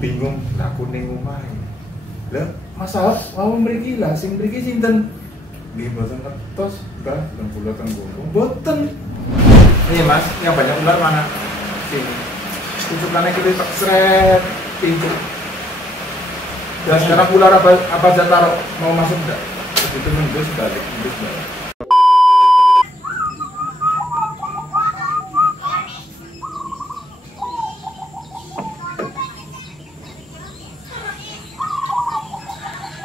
bingung, lah aku ning omah. Lah masalah mau mriki lah sing mriki sinten? Nggih mboten ngetos, Mbah, dan kula teng kono. Mboten. Nih Mas, yang banyak ular mana? Sini. Tunjukkannya kita tak seret pintu. Dan sekarang ular apa aja taruh mau masuk enggak? Itu nembus balik.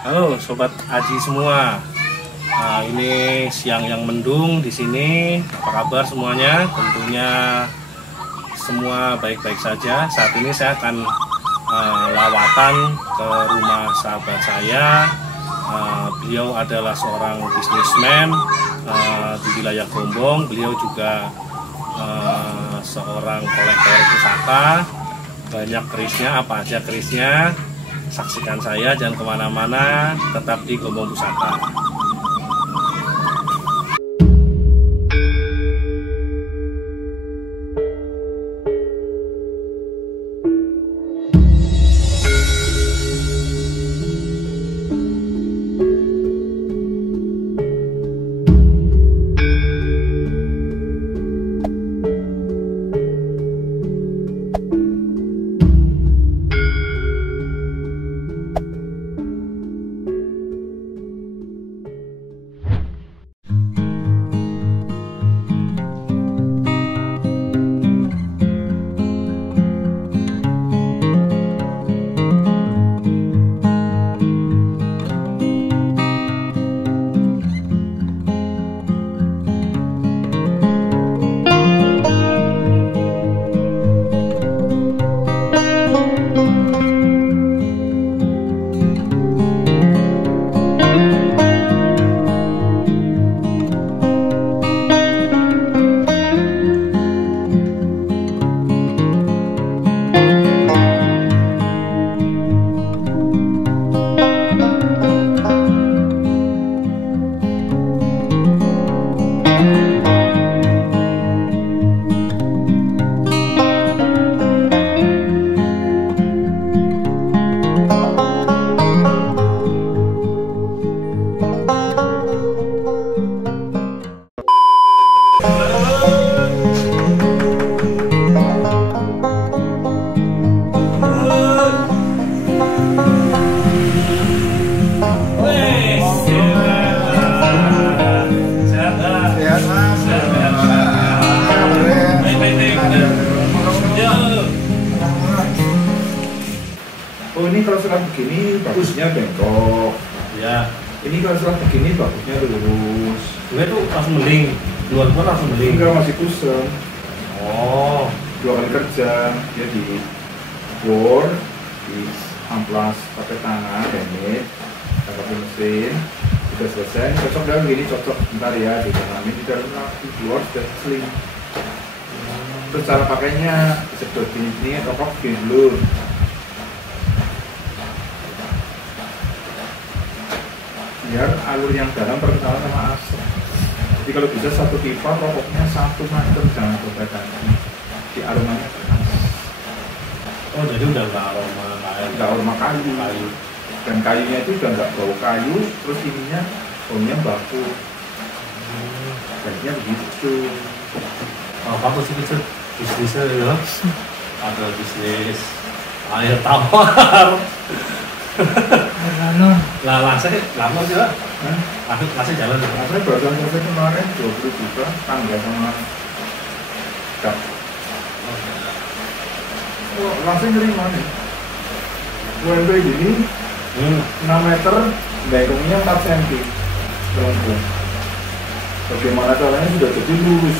Halo sobat Aji semua. Nah, ini siang yang mendung di sini. Apa kabar semuanya? Tentunya semua baik-baik saja. Saat ini saya akan lawatan ke rumah sahabat saya. Beliau adalah seorang bisnismen di wilayah Gombong. Beliau juga seorang kolektor pusaka. Banyak kerisnya, apa aja kerisnya? Saksikan saya, jangan kemana-mana, tetap di Gombong Pusaka. Oh ini kalau serang begini bagusnya bengkok. Ya. Ini kalau serang begini bagusnya lurus. Gue tuh langsung beling, luar pun langsung beling. Enggak, masih kusem. Oh. 2 kali kerja dia di bor, di amplas pakai tangan, teknik, pakai mesin. Sudah selesai, cocok dah begini, cocok. Bentar ya, di dalam ini di dalam di luar sudah sling. Terus cara pakainya sedot ini rokok gini dulu. Biar alur yang dalam berkenaan sama asap. Jadi kalau bisa satu pipa rokoknya 1 meter, jangan sampai ganti. Di aromanya keras. Oh jadi udah nggak aroma lain. Nggak aroma kayu. Dan kayunya itu udah nggak bau kayu, terus ininya baunya baku. Baiknya begitu. Oh kamu sih itu bisnisnya ya? Ada bisnis air tawar. Lah lasnya lama sih Pak? Lasnya jalan tuh. Lasnya baru selesai kemarin 20 juta, tangga sama dak. Oh, lasnya ngeri mana? UMP gini 6 meter, baiknya 4 cm. Bagaimana caranya sudah jadi lurus.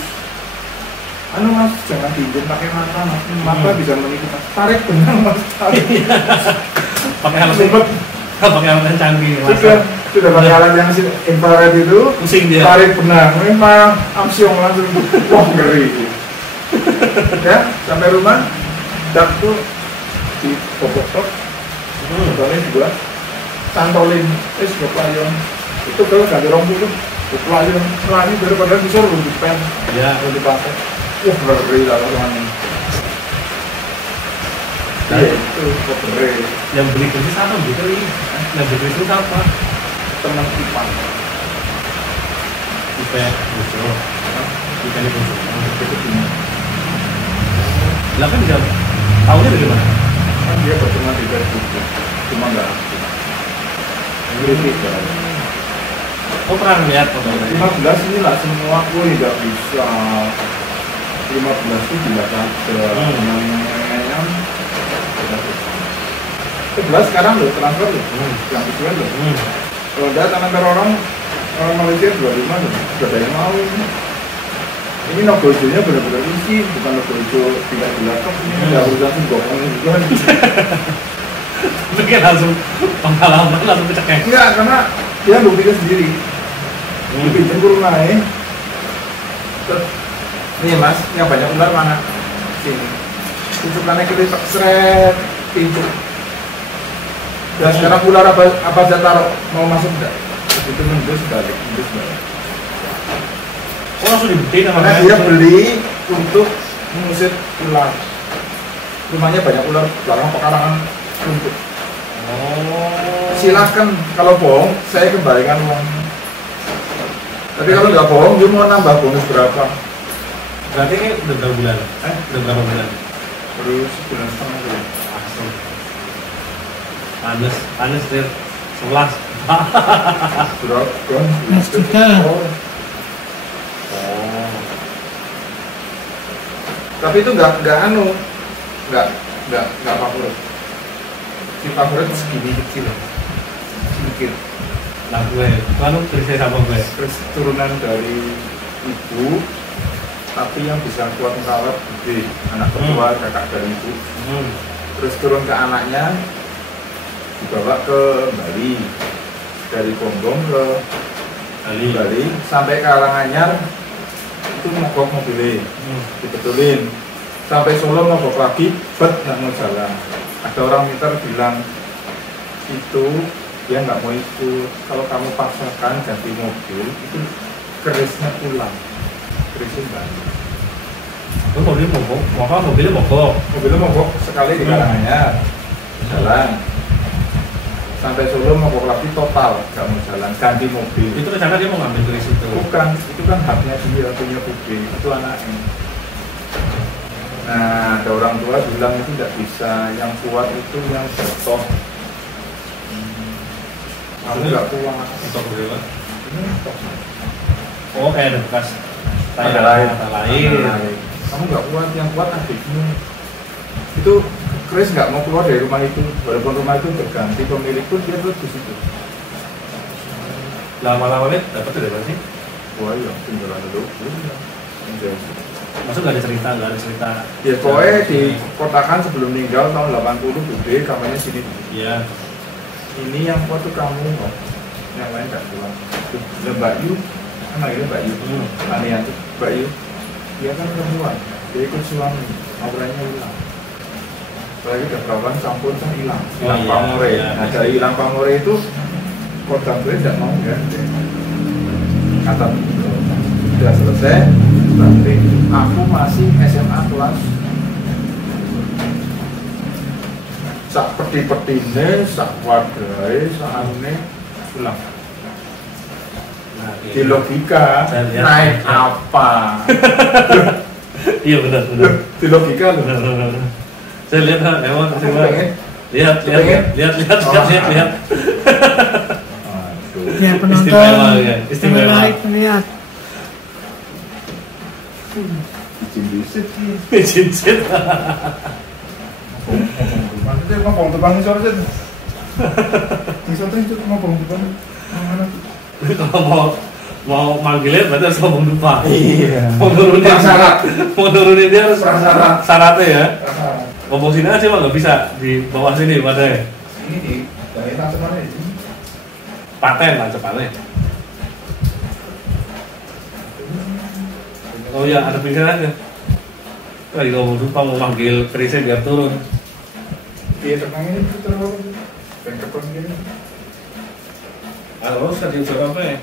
Anu Mas, jangan pinjam pakai mata Mas. Mata bisa menipu. Tarik benang Mas, tarik. Pakai alat pakai alat yang canggih. Sudah pakai alat yang infrared itu. Pusing dia. Tarik benang, memang amsyong langsung. Wah ngeri. Ya, sampai rumah, dak tuh di pokok-pokok. Contohnya juga cantolin, pelayon. Itu kalau ganti rompu tuh, pelayon. Selani daripada bisa lebih pen. Ya, lebih pakai. Wah ngeri lah ini. Iya itu kopernya. Yang beli krisis apa beli kali? Yang beli krisis apa? Teman Ipan. Ipe Bojo. Ipe ini Bojo. Itu gimana? Lah kan bisa tahunya dari mana? Kan dia berteman di Facebook, cuma nggak aktif. Gitu. Oh pernah lihat foto tadi? 15 ini lah semua kue nggak bisa. 15 itu bila ada yang 11 sekarang loh transfer loh, yang tujuan loh. Kalau ada tangan orang Malaysia 25 loh, sudah ada yang mau. Ini Nogojonya benar-benar isi, bukan Nogojo tidak dilakukan. Ini ada urusan sembokong juga. Itu kan langsung pengalaman langsung kecekek. Enggak, karena dia buktikan sendiri. Pinjam kurung naik. Nih mas, yang banyak ular mana? Sini. Tutupannya kita seret pintu. Dan sekarang ular apa saya taruh mau masuk enggak? Itu mendus balik. Oh langsung dibuktiin sama Karena dia beli untuk mengusir ular. Rumahnya banyak ular, belakang pekarangan rumput. Oh. Silahkan kalau bohong, saya kembalikan uang. Tapi kalau nggak bohong, dia mau nambah bonus berapa? Berarti ini udah berapa bulan? Udah berapa bulan? Baru sebulan setengah dulu. Langsung. Panas dir 11. Berapa? Mas juga. Oh. Tapi itu nggak favorit. Si favorit segini kecil, sedikit. Nah gue, lalu cerita sama gue. Terus turunan dari ibu, tapi yang bisa kuat merawat gede, anak kedua, kakak dari ibu. Terus turun ke anaknya, dibawa ke Bali, dari Bongbong ke Bali sampai ke Karanganyar, itu mogok mobilnya, dibetulin. Sampai Solo mogok lagi, nggak mau jalan. Ada orang meter bilang itu dia nggak mau ikut. Kalau kamu paksakan ganti mobil, itu kerisnya pulang, kerisnya balik. Oh mobilnya mogok. Mobilnya mogok sekali di Karanganyar, jalan. Sampai Solo mogok lagi total, nggak mau jalan, ganti mobil. Itu rencana dia mau ngambil keris itu. Bukan, itu kan haknya dia, punya publik, itu anaknya. Nah, ada orang tua bilang itu tidak bisa, yang kuat itu yang jatuh. Kamu nggak kuat. Untuk berapa? Ini toh. Oh kayak ada bekas Ada lain. Kamu nggak kuat, yang kuat adikmu. Itu Chris nggak mau keluar dari rumah itu, walaupun rumah itu berganti pemilik pun dia terus di situ. Lama-lama nih dapat dari mana sih? Wah ya, tinggal dulu. Maksud nggak ada cerita? Ya pokoknya dikotakan sebelum meninggal tahun 80 gede, kamarnya sini. Iya. Ini yang kuat tuh kamu, yang lain nggak kuat. Ya Mbak Yu, kan akhirnya Mbak Yu, aneh tuh Mbak Yu. Dia kan perempuan, dia ikut suami, auranya hilang. Apalagi udah perawan campur kan hilang pamore. Iya. Nah dari hilang pamore itu korban gue tidak mau ganti. Kata sudah selesai, berarti aku masih SMA kelas sak peti-petine, sak wadai, sak anune pulang. Nah, Di logika naik apa? Iya benar. Di logika loh. Benar. Saya lihat emang Aku pengen. lihat. Ya penonton Istimewa, ya. Istimewa. like lihat. Cincin. Maksudnya mau bong tebang sore sih. Misalnya itu mau bong tebang mana? Kalau mau manggilnya berarti harus ngomong lupa. Iya. Mau nurunin dia harus Prasyarat. syaratnya ya. Ngomong sini aja mah nggak bisa di bawah sini padahal. Ini di dari mana ini? Paten lah cepatnya. Oh iya ada pinggiran aja. Tadi ngomong lupa mau manggil kerisnya biar turun. Dia tenang ini terus. Dan kepon gini. Halo, tadi udah apa ya?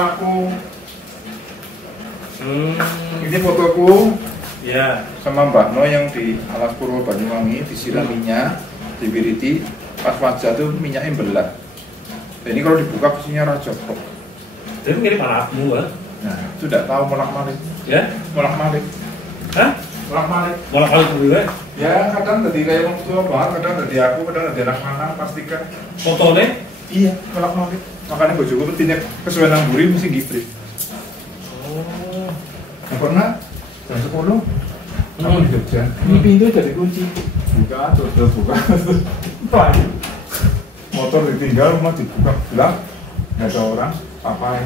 aku. Ini fotoku Ya. sama Mbak No yang di Alas Purwo Banyuwangi, disiram minyak, dibiriti, pas wajah tuh minyaknya belah. Dan ini kalau dibuka isinya rajopok. Jadi mirip anakmu kan? Nah, itu tidak tahu molak-malik. Ya? Molak-malik. Hah? Molak-malik. Malah kali juga. Ya, kadang dari kayak orang tua banget, kadang dari aku, kadang dari anak mana, pastikan. Fotonya? Iya, molak-malik. Makanya bojoku pentingnya kesuwen nang mburi mesti gibrit. Oh. Nah, pernah jam 10 kamu di Jogja. Ini pintu jadi kunci. Buka, tutup, buka, tutup. Motor ditinggal, rumah dibuka gelap, nggak ada orang, apa?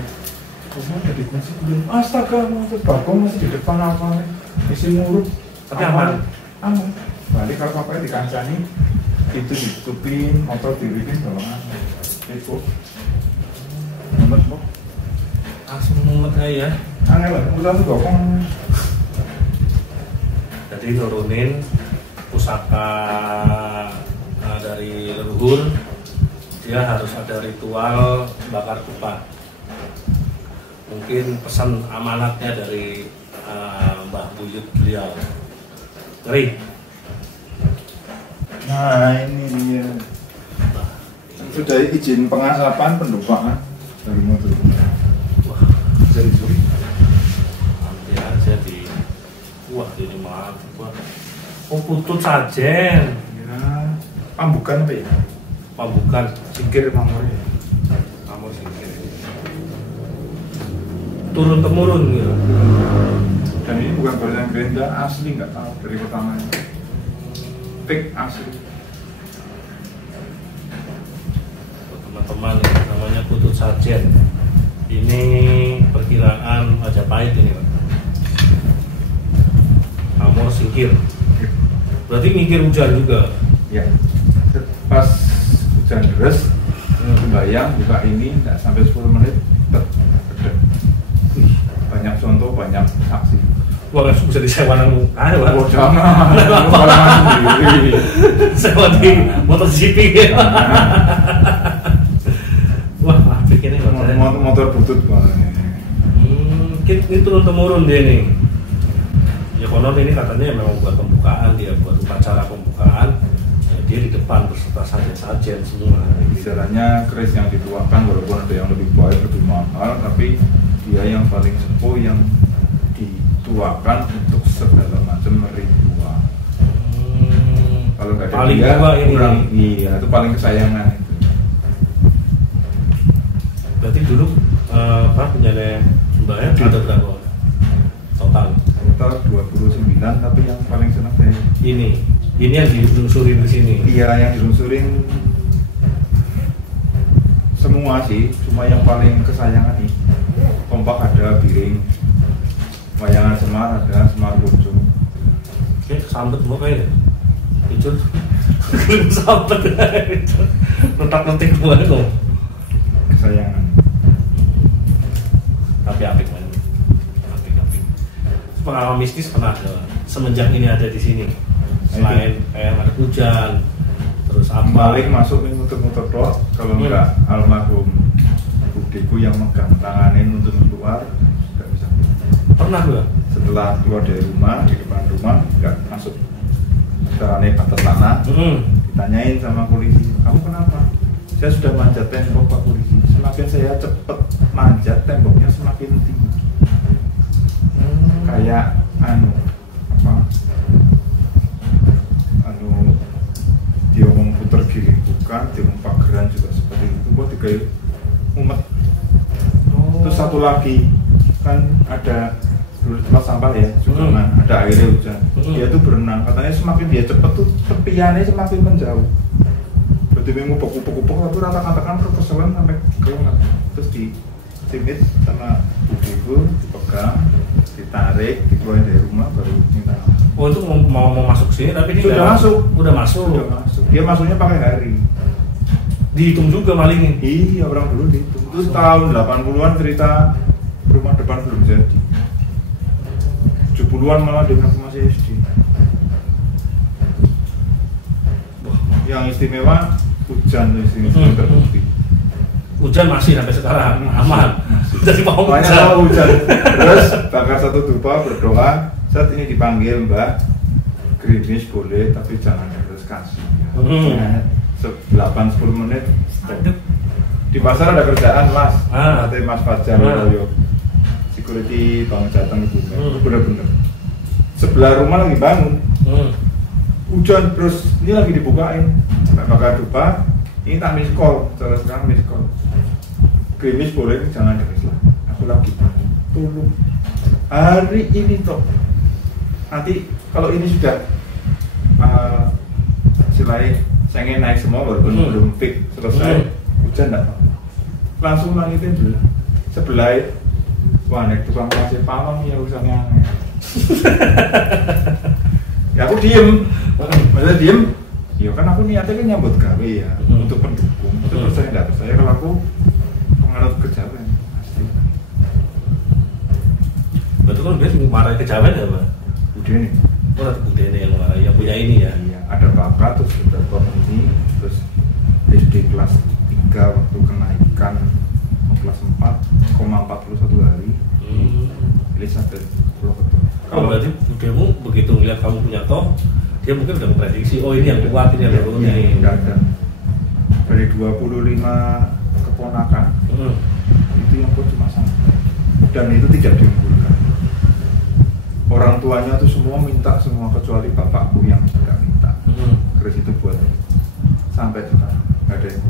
Rumah jadi kunci belum. Astaga, motor bagong masih di depan apa? Isi muruk. Tapi aman. Aman. Balik kalau apa dikancani, itu ditutupin, motor dibikin bawa itu. Mumet kok. Langsung mumet aja ya. Angel lah, udah tuh gokong. Jadi nurunin pusaka dari leluhur, dia harus ada ritual bakar kupat. Mungkin pesan amanatnya dari Mbah Buyut beliau. Ngeri. Nah ini dia. Sudah izin pengasapan pendopakan dari motor. Wah, Jadi suri. nanti aja di. Wah, ini mantap. Wah. Oh, putut sajen. Ya, pambukan apa ya? Pambukan. Singkir mamur ya. Kamu singkir. Turun temurun gitu. Dan ini bukan barang Grenda asli, nggak tahu dari pertamanya. Fake asli. Teman-teman, namanya putut sajen. Ini perkiraan Majapahit ini, Pak. Amor singkir. Berarti mikir hujan juga. Ya. Pas hujan deras, sembayang buka ini nggak sampai 10 menit, bedet. Banyak contoh, banyak saksi. Wah, langsung bisa disewa nang ada, Pak. Oh jangan, pengalaman sendiri. Sewa di MotoGP ya. Wah, apik ini Motor butut banget. Ini turun temurun dia nih. Ya konon ini katanya memang buat pembukaan, dia buat upacara pembukaan. Ya, dia di depan berserta sajen-sajen semua. Istilahnya keris yang dituakan walaupun ada yang lebih baik, lebih mahal, tapi dia yang paling sepuh yang dituakan untuk segala macam ritual. Kalau nggak ada Paling dia, tua ini. kurang, iya itu paling kesayangan itu. Berarti dulu penjana mbaknya ada berapa total? Total 29, tapi yang paling senang saya Ini yang dilusurin di sini. iya yang dilunsurin semua sih, cuma yang paling kesayangan ini kompak ada, biring, wayangan Semar ada, Semar Kuncung. Oke, sambet mau kayak itu sambet letak-letik gua kok. Kesayangan. Tapi apik man. Apik. Pengalaman mistis pernah ada. Semenjak ini ada di sini. Selain kayak ada hujan, terus apa? Balik masuk ini muter-muter doang. Kalau enggak almarhum budeku yang megang tanganin untuk keluar, nggak bisa. Pernah gua? Setelah keluar dari rumah, di depan rumah nggak masuk. Caranya batas tanah. Ditanyain sama polisi, kamu kenapa? Saya sudah manjat tembok Pak Polisi. Semakin saya cepet manjat temboknya semakin tinggi. Kayak dia ngomong puter giling bukan, dia ngomong pageran juga seperti itu. Buat kayak umet. Terus satu lagi kan ada dulu tempat sampah ya, sungai, ada airnya hujan. Dia tuh berenang, katanya semakin dia cepet tuh tepiannya semakin menjauh. Berarti ngupek-ngupek tapi rata-ratakan perkeselan sampai kelewat. Terus disimit sama budiku, dipegang, ditarik, dikeluarin dari rumah baru minta. Oh itu mau masuk sini tapi ini Sudah masuk. Udah masuk. Dia masuknya pakai hari. Dihitung juga malingnya. Iya, orang dulu dihitung. Terus tahun 80-an cerita rumah depan belum jadi. 70-an malah dengan masih SD. Yang istimewa hujan terbukti. Hujan masih sampai sekarang aman. Jadi mau Pokoknya hujan. Terus bakar satu dupa berdoa. Saat ini dipanggil Mbak, gerimis boleh tapi jangan harus kasih. 8-10 menit stop. Di pasar ada kerjaan Mas, nanti Mas Fajar Royo, security Bang Jateng itu, bener-bener. Sebelah rumah lagi bangun, hujan terus ini lagi dibukain, sampai bakar dupa. Ini tak miss call, cara sekarang miss call. Gerimis boleh, jangan deris lah. Aku lagi bangun, tolong. Hari ini toh. Nanti kalau ini sudah selain saya ingin naik semua walaupun belum fix selesai, hujan enggak apa-apa. Langsung langitin dulu. Sebelah wah nek tukang kasih pawang ya usahanya. Ya aku diem. Maksudnya diem. Ya kan aku niatnya kan nyambut gawe ya, untuk pendukung. Untuk percaya enggak percaya kalau aku penganut kejawen pasti. Betul kan biasa marahin kejawen ya, Pak? Udah nih. Oh, udah nih yang punya ini ya. Iya, ada bakat terus sudah ini terus SD kelas 3 waktu kenaikan kelas 4,41 hari. Elizabeth Purwokerto. Kalau berarti budemu begitu ngeliat kamu punya toh, dia mungkin udah memprediksi, oh ini yang kuat, ini yang baru nih. Udah ada. Dari 25 keponakan, itu yang kuat cuma satu. Dan itu tidak diunggulkan. Orang tuanya tuh semua minta semua kecuali bapakku yang tidak minta. Keris itu buat sampai sekarang nggak ada yang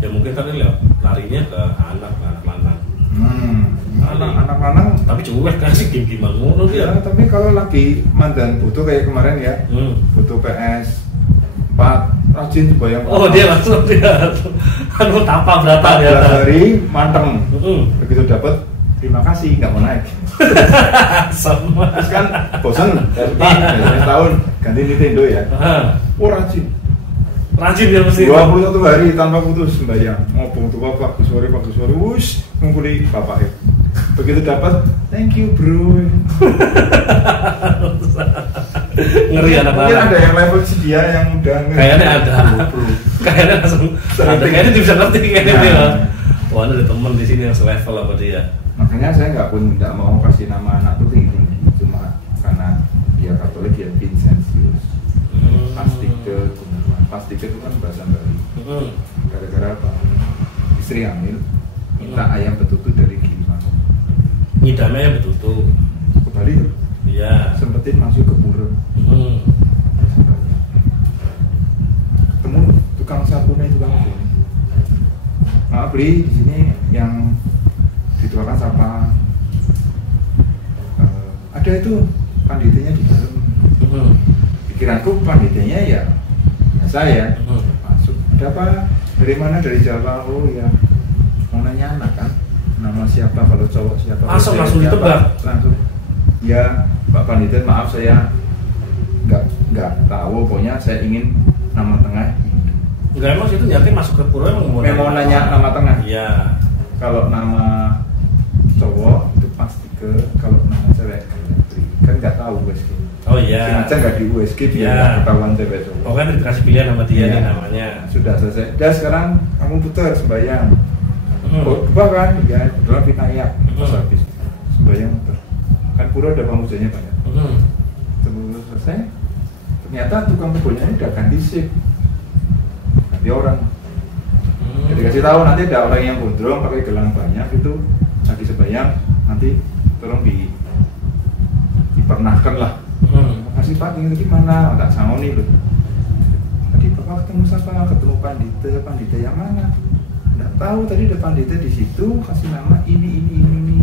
ya mungkin tadi larinya ke anak lanang. Anak lanang tapi cuek kan sih gimana ngono ya. Tapi kalau lagi mandan butuh kayak kemarin ya, butuh PS 4 rajin bayang. Oh dia langsung anu tapa berata ya. Hari manteng. Begitu dapat terima kasih nggak mau naik. Sama. Terus kan bosan tahun ganti Nintendo ya. Rajin ya mesti 21 hari tanpa putus sembahyang ngobong tua pagi sore wush ngumpuli bapak ya. Begitu dapat thank you bro. Ngeri anak-anak. Mungkin ada yang level si dia yang udah kayaknya ada bro. Kayaknya langsung ada, kayaknya dia bisa ngerti kayaknya dia. Wah ada teman di sini yang selevel apa dia. Makanya saya nggak mau kasih nama anak tuh tinggi, cuma karena dia Katolik dia Vincentius. Pastike itu kan bahasa Bali. Gara-gara apa? Istri hamil minta ayam betutu dari Gilimanuk. Ngidamnya ayam betutu ke Bali tuh? Iya. Sempetin masuk ke pura. Ketemu tukang sapunya tukang boni. Maaf beli di sini yang dituakan sampah. Ada itu panditanya di dalam. Pikiranku panditanya ya saya masuk. Ada apa? Dari mana? Dari Jawa. Oh ya. Mau nanya anak kan? Nama siapa? Kalau cowok siapa? Langsung ditebak. Langsung. Ya, Pak Pandita, maaf saya nggak tahu. Pokoknya saya ingin nama tengah. Enggak emang itu nyatanya masuk ke pura emang mau nanya nama tengah. Iya. Kalau nama cowok itu pasti ke, kalau nama cewek kan nggak tahu USG. Oh iya. Sengaja nggak di USG biar ketahuan cewek cowok. Oh kan dikasih pilihan sama dia nih namanya. Sudah selesai. Dan sekarang kamu putar sembahyang. Coba kan? Ya dalam vinayak. Terus habis sembahyang putar. Kan pura ada pemujanya banyak. Sebelum selesai, ternyata tukang kebunnya ini udah ganti shift. Ganti orang. Jadi kasih tahu nanti ada orang yang gondrong pakai gelang banyak itu lagi sembahyang, nanti tolong dipernahkan lah. Makasih Pak, ini gimana? Tak sangoni loh. Tadi Bapak ketemu siapa? Ketemu pandita yang mana? Nggak tahu, tadi ada pandita di situ, kasih nama ini.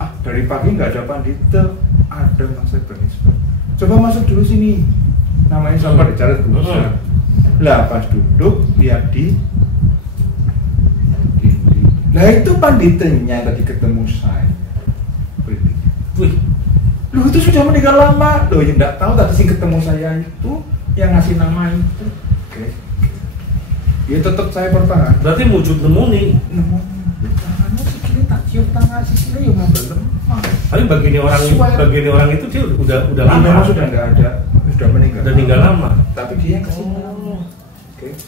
Ah, dari pagi nggak ada pandita, ada Mas Ebenis. Coba masuk dulu sini. Namanya siapa? Dicatat dulu. Lah pas duduk lihat lah itu panditanya tadi ketemu saya. Wih, lu itu sudah meninggal lama. Loh ya enggak tahu tadi sih ketemu saya itu yang ngasih nama itu. Oke. Ya tetap saya bertahan. Berarti wujud nemu nih. Tangannya sikile tak cium tangan sikile ya mau lemah. Tapi bagi orang itu dia udah lama. Memang sudah enggak ada, sudah meninggal. Udah meninggal lama. Tapi dia yang kasih nama. Oke.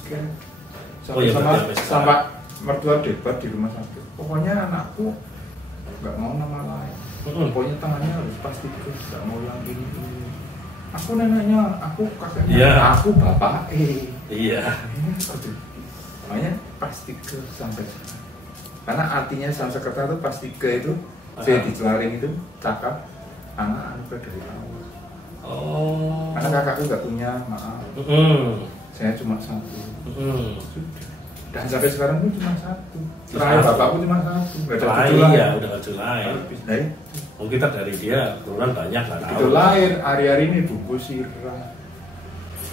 sampai sama mertua debat di rumah sakit. Pokoknya anakku nggak mau nama lain. Pokoknya tangannya harus pasti nggak mau yang ini. Aku neneknya, aku kakeknya, aku bapak. Iya. Makanya pasti ke sampai sana. Karena artinya Sanskerta itu pasti ke itu, saya dicelaring itu cakap anak dari awal. Oh. Karena kakakku nggak punya, maaf. Saya cuma satu. Sudah. Dan sampai sekarang pun cuma satu. Terakhir bapakku cuma satu. Gak ada cucu lain. Iya, udah cucu lain. Mungkin kita dari dia keturunan banyak lah. Itu lahir hari-hari ini bungkus sirah.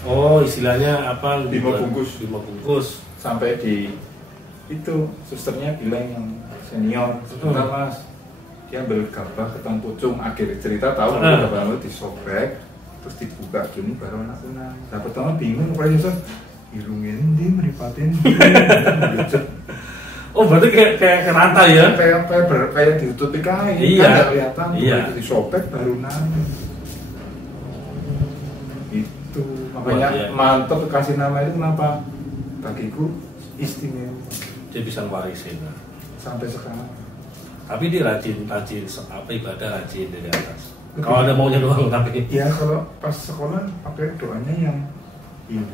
Oh, istilahnya apa? 5 bungkus. 5 bungkus. Sampai di itu susternya bilang yang senior, sebentar mas, dia ambil gabah ketemu pucung, akhir cerita tahu gabah itu disobek, terus dibuka gini baru anakku nangis. Nah pertama bingung, profesor irungin di meripatin. Oh berarti kayak rantai ya? Kayak ditutupi kain, iya. Kan nggak kelihatan, iya. Disobek baru nangis. Itu makanya mantap kasih nama itu kenapa? Bagiku istimewa. Dia bisa warisin sampai sekarang. Tapi dia rajin apa ibadah rajin dari atas. Kalau ada maunya doang tapi. Ya kalau pas sekolah pakai doanya yang Hindu.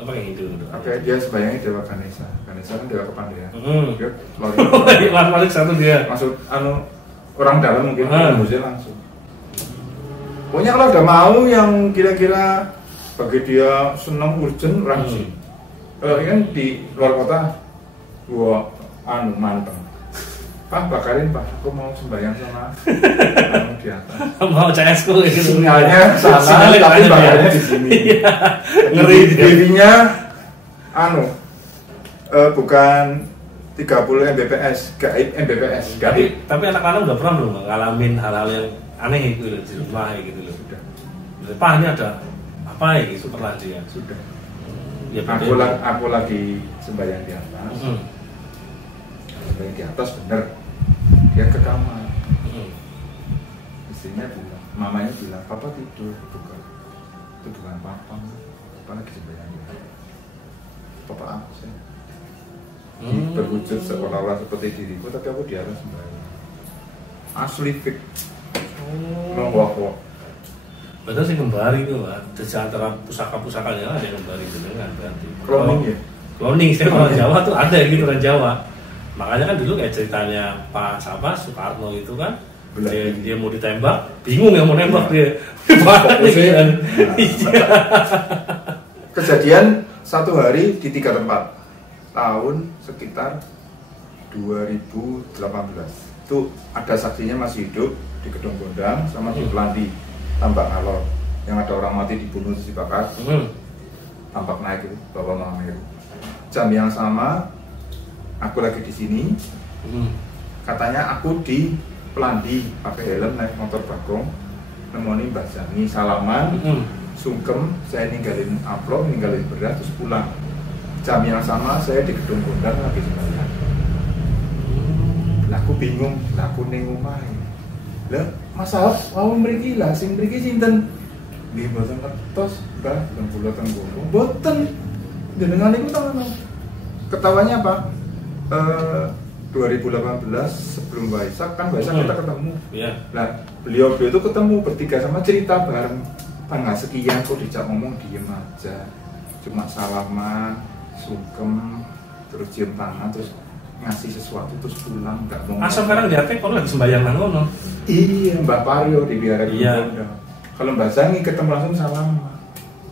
Apa yang Hindu? Pakai dia sebayangnya Dewa Ganesha. Ganesha kan Dewa Kepandaian. Dia lari satu dia. Masuk orang dalam mungkin musik langsung. Pokoknya kalau udah mau yang kira-kira bagi dia senang urgent rajin. Kalau kan di luar kota gua manteng. Pak bakarin pak, aku mau sembahyang sama di atas. Mau CS ku gitu. Sinyalnya sana tapi bakarnya di sini. Ngeri dewinya bukan 30 Mbps, gaib Mbps. Tapi anak-anak udah pernah belum ngalamin hal-hal yang aneh itu di rumah gitu loh. Sudah. Pak ini ada apa ya gitu pernah dia? Sudah. Ya, aku lagi sembahyang di atas. Sembahyang di atas bener. Dia ke kamar. Istrinya bilang, mamanya bilang, papa tidur. Itu bukan papa. Papa lagi sembahyang. Papa absen. Berwujud seolah-olah seperti diriku, tapi aku di atas sembahyang. Asli fix. Wah. Betul sih kembali itu lah. Di antara pusaka-pusakanya ada yang kembali dengan berarti. Cloning ya? Cloning, setiap orang Jawa tuh ada gitu orang Jawa. Makanya kan dulu kayak ceritanya Pak Soekarno itu kan dia mau ditembak, bingung yang mau nembak dia. Kejadian satu hari di 3 tempat. Tahun sekitar 2018. Itu ada saksinya masih hidup di Gedung Gondang sama di Pelandi. Tambak Ngalor yang ada orang mati dibunuh terus dibakar. Tampak naik itu Bapak Mahameru. Jam yang sama aku lagi di sini. Katanya aku di Pelandi pakai helm naik motor bagong nemoni Mbak Jami salaman. Sungkem saya ninggalin amplop, ninggalin beras terus pulang. Jam yang sama saya di Gedung Gondang lagi sembahyang. Lah aku bingung, lah aku ning omah. Lah masalah mau mriki lah sing mriki sinten? Nggih mboten ngertos, Mbah, ben kula teng kono. Mboten. Jenengan niku teng ngono. Ketawanya apa? 2018 sebelum Waisak kan Waisak kita ketemu. Iya. Nah, beliau itu ketemu bertiga sama cerita bareng. Tanggal sekian kok dijak ngomong diem aja. Cuma salaman, sungkem, terus cium tangan terus ngasih sesuatu terus pulang nggak mau. Asal sekarang dia kalau lagi sembahyang nang ngono. Iya, Mbak Paryo di biara Gondang. Kalau Mbak Zangi ketemu langsung salam,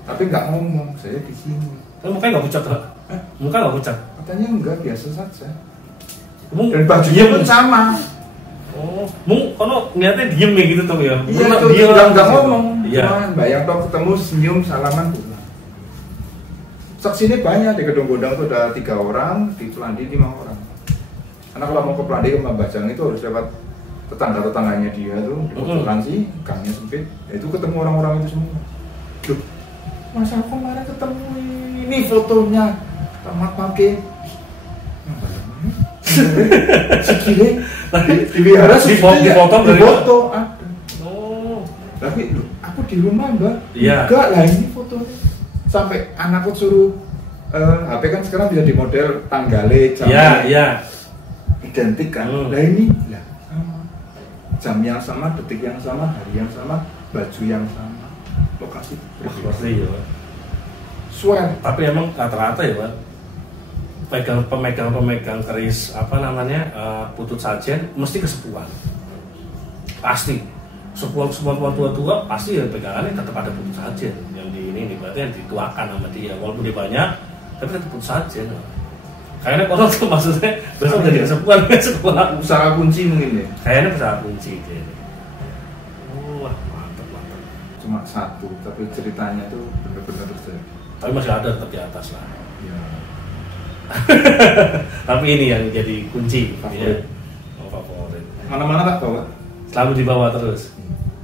tapi nggak ngomong. Saya di sini. Tapi mukanya nggak pucat tak? Muka nggak pucat? Katanya enggak, biasa saja. Dan bajunya pun sama. Oh, kono niatnya diem kayak gitu tuh ya? Iya, dia nggak ngomong. Iya. Mbak yang tau ketemu senyum salaman pulang. Saksinya banyak di Gedung Gondang itu ada 3 orang, di Pelandi 5 orang. Karena kalau mau ke Pelandi ke Mbak Bajang itu harus lewat tetangga-tetangganya dia tuh di pojokan sih, gangnya sempit. Ya, itu ketemu orang-orang itu semua. Duh, Mas aku kemarin ketemu ini fotonya tamat pakai. Sikile di wihara di foto ada. Oh, tapi aku di rumah Mbak. Iya. Enggak lah ini fotonya. Sampai anakku suruh HP kan sekarang bisa di model tanggale, jam identik kan. Nah ini lah sama, jam yang sama, detik yang sama, hari yang sama, baju yang sama, lokasi berbeda. Swear. Tapi emang rata-rata ya Pak, pemegang keris apa namanya putut sajen mesti kesepuan, pasti sepuan tua pasti ya pegangannya tetap ada putut sajen yang di ini berarti yang dituakan sama dia, walaupun dia banyak tapi tetap putut sajen. Kayaknya kotor tuh maksudnya besok jadi kesepuan usaha kunci mungkin ya. Kayaknya usaha kunci deh. Wah mantap. Cuma satu tapi ceritanya tuh bener-bener terjadi. Tapi masih ada tetap di atas lah. Ya. Tapi ini yang jadi kunci favorit. Ya. Favorit. Mana-mana tak bawa? Selalu dibawa terus.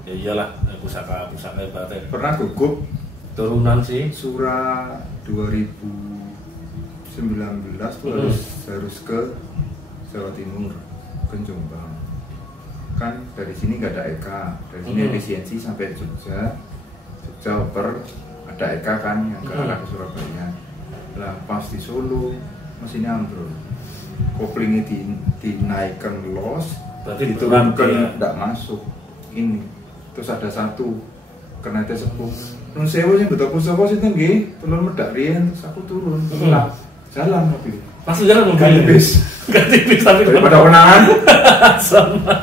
Ya iyalah, pusaka batik. Pernah gugup turunan sih. Surah 2019 tuh harus ke Jawa Timur, ke Jombang. Kan dari sini nggak ada EK, dari sini efisiensi sampai Jogja oper ada EK kan yang ke arah ke Surabaya. Lah pas di Solo mesinnya ambrol, koplingnya dinaikkan los, berarti diturunkan tidak masuk ini. Terus ada satu karena itu sepuh nun sewa sih betul pusaka sih tinggi telur medak rian, terus aku turun jalan mobil langsung jalan mobil ganti bis tapi daripada kenangan sama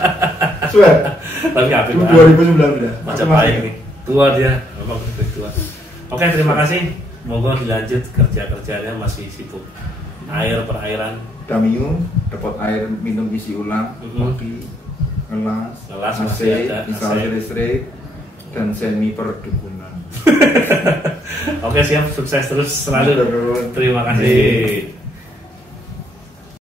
swear tapi apa itu 2019 macam baik nih tua dia memang tua. Oke, terima kasih, moga dilanjut kerjanya masih sibuk perairan Damiu dapat air minum isi ulang kopi ngelas masih ada instalasi listrik dan semi perdukunan. Oke siap, sukses terus selalu. Terima kasih.